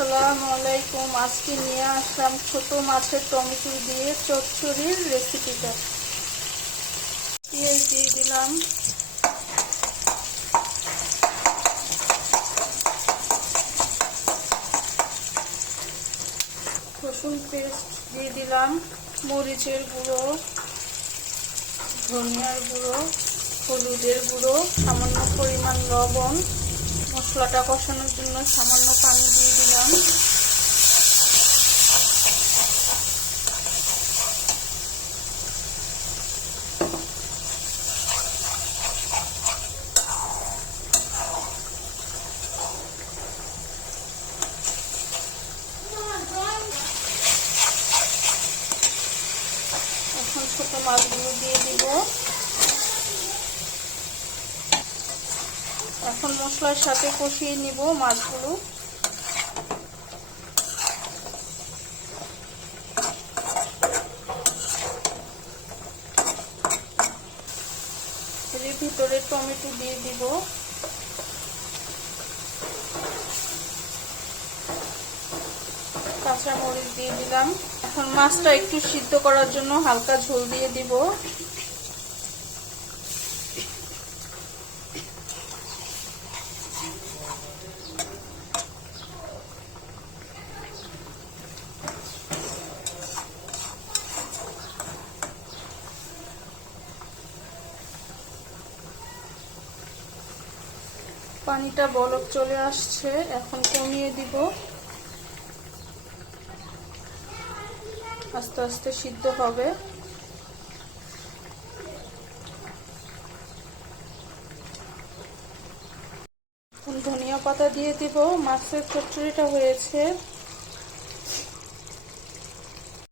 আসসালামু আলাইকুম। আজকে নিয়ে আসলাম ছোট মাছের টমেটো দিয়ে চচ্চড়ির রেসিপিটা। দিয়ে দিলাম। রসুন পেস্ট দিয়ে দিলাম, মরিচের গুঁড়ো, ধনিয়ার গুঁড়ো, হলুদের গুঁড়ো, সামান্য পরিমাণ লবণ মশলাটা কষানোর জন্য সামান্য পানি দিয়ে দিলাম। এখন ছোট মাছগুলো দিয়ে দিব। এখন মশলার সাথে কষিয়ে নিব মাছগুলো। এর ভিতরে টমেটো দিয়ে দিব। কাঁচা মরিচ দিয়ে দিলাম। এখন মাছটা একটু সিদ্ধ করার জন্য হালকা ঝোল দিয়ে দিব। পানিটা বলক চলে আসছে, এখন কমিয়ে দিব। আস্তে আস্তে সিদ্ধ হবে। ধনিয়া পাতা দিয়ে দিব। মাছের চচ্চড়িটা হয়েছে।